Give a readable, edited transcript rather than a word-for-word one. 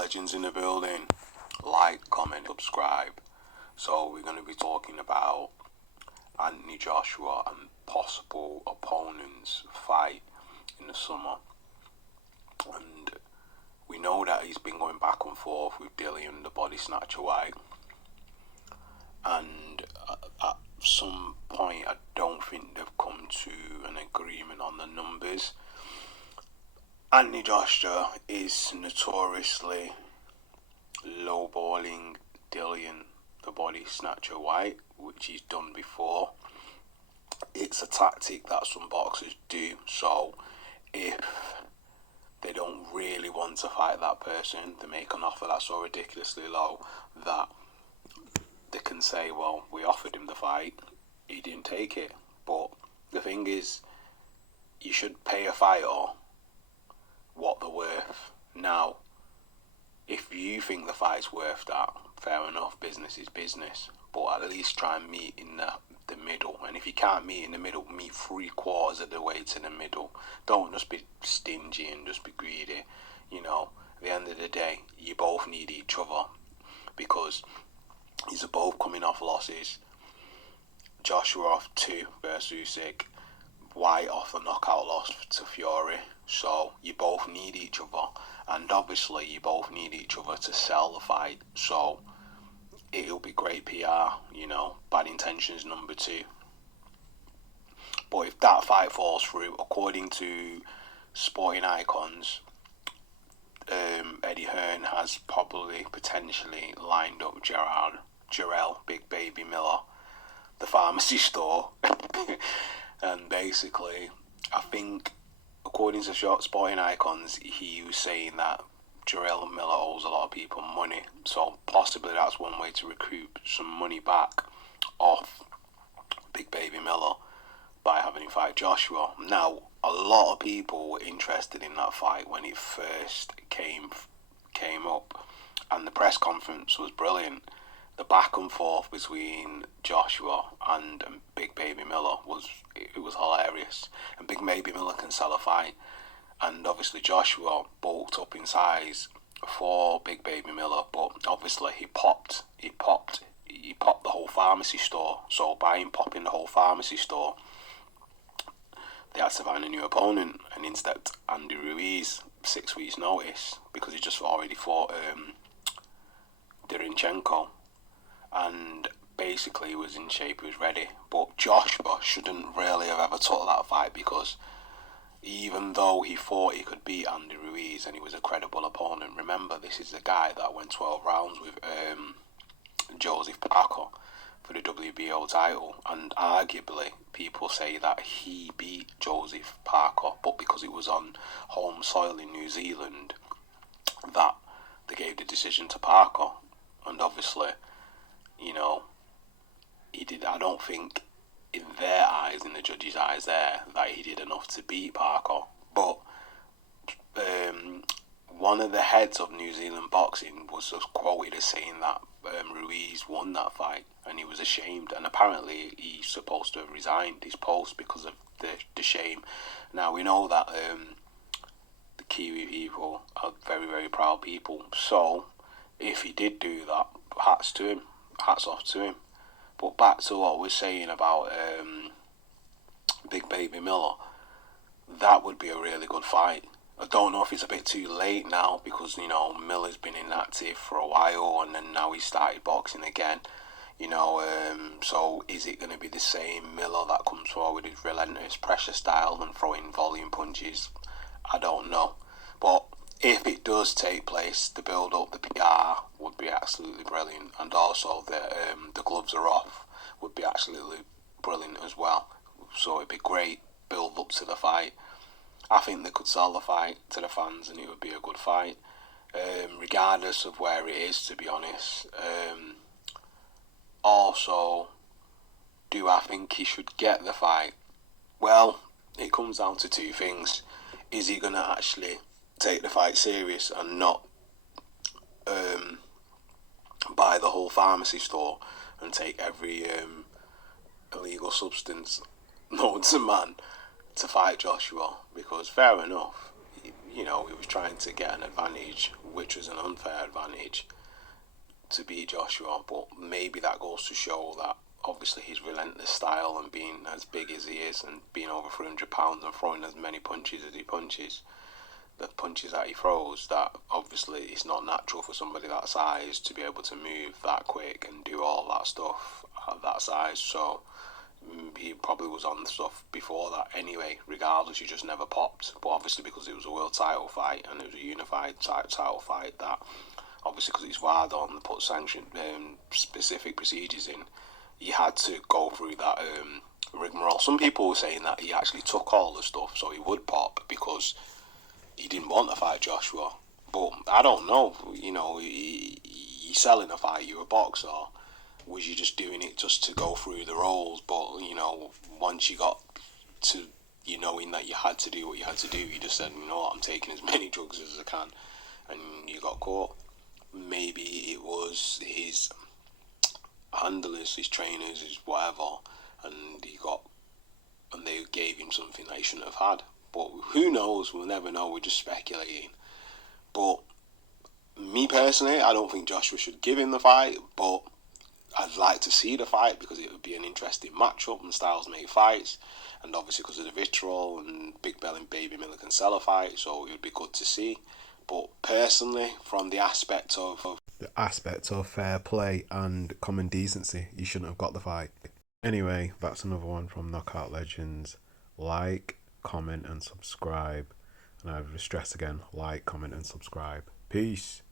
legends in the building. Like, comment, subscribe. So we're going to be talking about Anthony Joshua and possible opponents fight in the summer. And we know that he's been going back and forth with Dillian, the body snatcher Whyte. And at some point, I don't think they've come to an agreement on the numbers. Anthony Joshua is notoriously lowballing Dillian, the body snatcher Whyte, which he's done before. It's a tactic that some boxers do. So if they don't really want to fight that person, they make an offer that's so ridiculously low that they can say, well, we offered him the fight, he didn't take it. But the thing is, you should pay a fighter what they're worth. Now, if you think the fight's worth that, fair enough, business is business. But at least try and meet in the middle. And if you can't meet in the middle, meet 3/4 of the way to the middle. Don't just be stingy and just be greedy. You know, at the end of the day, you both need each other, because these are both coming off losses. Joshua off 2 versus Usyk, Whyte off a knockout loss to Fury. So you both need each other, and obviously you both need each other to sell the fight. So it'll be great PR, you know, bad intentions number 2. But if that fight falls through, according to Sporting Icons, Eddie Hearn has probably potentially lined up Jarrell Big Baby Miller, the pharmacy store. And basically, I think, according to Sporting Icons, he was saying that Jarrell Miller owes a lot of people money. So possibly that's one way to recoup some money back off Big Baby Miller by having him fight Joshua. Now, a lot of people were interested in that fight when it first came up, and the press conference was brilliant. The back and forth between Joshua and Big Baby Miller was hilarious. And Big Baby Miller can sell a fight, and obviously Joshua bulked up in size for Big Baby Miller, but obviously he popped the whole pharmacy store. So by him popping the whole pharmacy store, they had to find a new opponent, and instead Andy Ruiz, 6 weeks notice, because he just already fought Dirinchenko, and basically he was in shape, he was ready. But Joshua shouldn't really have ever took that fight, because even though he thought he could beat Andy Ruiz and he was a credible opponent, remember, this is the guy that went 12 rounds with Joseph Parker for the WBO title, and arguably people say that he beat Joseph Parker, but because it was on home soil in New Zealand, that they gave the decision to Parker. And obviously, you know, he did. I don't think in their eyes, in the judges' eyes there, that he did enough to beat Parker. But one of the heads of New Zealand boxing was just quoted as saying that Ruiz won that fight, and he was ashamed, and apparently he's supposed to have resigned his post because of the shame. Now, we know that the Kiwi people are very, very proud people, so if he did do that, hats off to him. But back to what we're saying about Big Baby Miller, that would be a really good fight. I don't know if it's a bit too late now, because, you know, Miller's been inactive for a while, and then now he started boxing again. You know, so is it going to be the same Miller that comes forward with his relentless pressure style and throwing volume punches? I don't know. But if it does take place, the build-up, the PR would be absolutely brilliant, and also the gloves are off would be absolutely brilliant as well. So it'd be great build-up to the fight. I think they could sell the fight to the fans, and it would be a good fight, regardless of where it is, to be honest. Also, do I think he should get the fight? Well, it comes down to 2 things. Is he going to actually take the fight serious and not buy the whole pharmacy store and take every illegal substance known to man to fight Joshua? Because fair enough, you know, he was trying to get an advantage, which was an unfair advantage to beat Joshua, but maybe that goes to show that obviously his relentless style and being as big as he is and being over 300 pounds and throwing as many punches as he punches, the punches that he throws, that obviously it's not natural for somebody that size to be able to move that quick and do all that stuff at that size. So he probably was on stuff before that anyway. Regardless, he just never popped. But obviously, because it was a world title fight and it was a unified title fight, that obviously because it's wild on the put sanction specific procedures in, he had to go through that rigmarole. Some people were saying that he actually took all the stuff so he would pop because he didn't want to fight Joshua. But I don't know. You know, you're selling a fight. You're a boxer. Was you just doing it just to go through the roles? But you know, once you got to you knowing that you had to do what you had to do, you just said, you know what, I'm taking as many drugs as I can, and you got caught. Maybe it was his handlers, his trainers, his whatever, and they gave him something that he shouldn't have had. But who knows? We'll never know. We're just speculating. But me personally, I don't think Joshua should give him the fight, but I'd like to see the fight because it would be an interesting matchup and styles make fights, and obviously because of the vitriol and Big Belly Baby Miller can sell a fight, so it would be good to see. But personally, from the aspect of fair play and common decency, you shouldn't have got the fight. Anyway, that's another one from Knockout Legends. Like, comment and subscribe. And I would stress again, like, comment and subscribe. Peace.